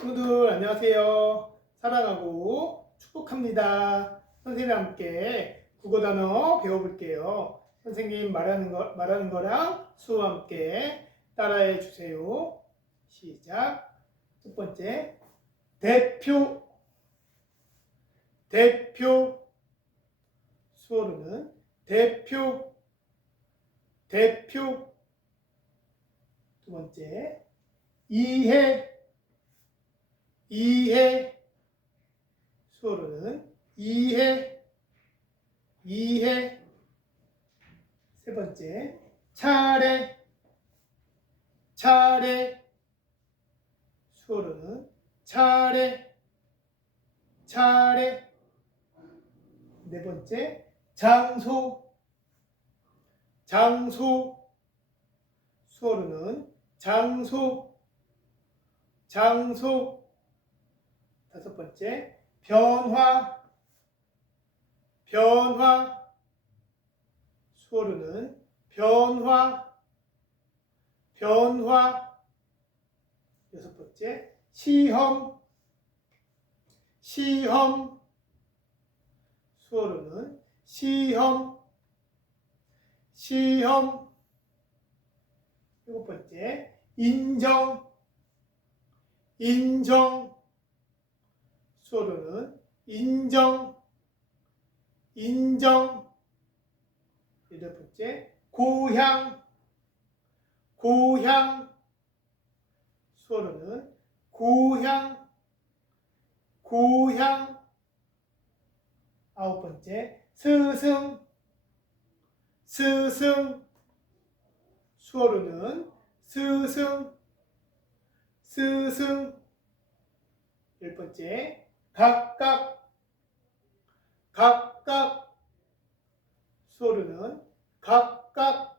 친구들 안녕하세요. 사랑하고 축복합니다. 선생님과 함께 국어 단어 배워볼게요. 선생님 말하는 거 말하는 거랑 수와 함께 따라해 주세요. 시작. 첫 번째 대표 대표 수어로는 대표 대표 두 번째 이해 이해 수어로는 이해 이해. 세 번째 차례 차례. 수어로는 차례 차례. 네 번째 장소 장소. 수어로는 장소 장소 다섯 번째 변화. 변화. 수어로는 변화. 변화. 여섯 번째 시험. 시험. 수어로는 시험. 시험. 일곱 번째 인정. 인정 수어로는 인정 인정. 여덟 번째 고향 고향. 수어로는 고향 고향. 아홉 번째. 스승 스승. 수어로는 스승 스승. 열 번째 각각 각각 수어로는 각각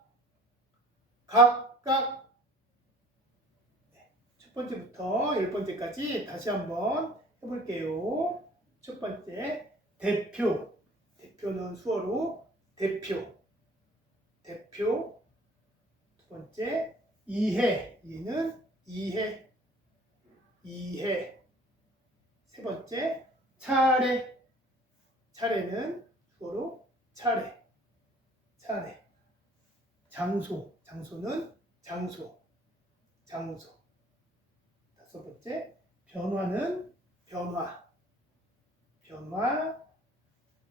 각각. 네, 첫 번째부터 열 번째까지 다시 한번 해볼게요. 첫 번째 대표. 대표는 수어로 대표. 대표. 두 번째 이해. 이해는 이해. 이해 세 번째 차례. 차례는 수어로 차례. 차례. 장소. 장소는 장소. 장소. 다섯 번째 변화는 변화. 변화.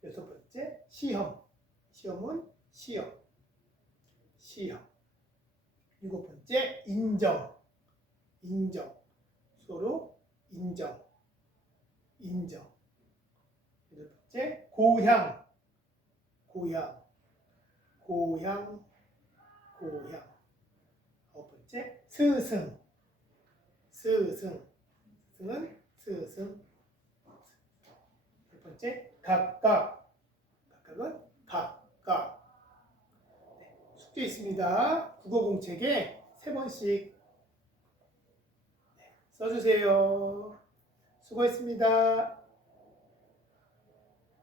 여섯 번째 시험. 시험은 시험. 시험. 일곱 번째 인정. 인정. 서로 인정 인정. 여덟 번째 고향. 고향. 고향. 고향. 아홉 번째 스승. 스승. 스승은 스승. 열 번째 각각. 각각은 각각. 네, 숙제 있습니다. 국어 공책에 세 번씩. 네, 써주세요 수고했습니다.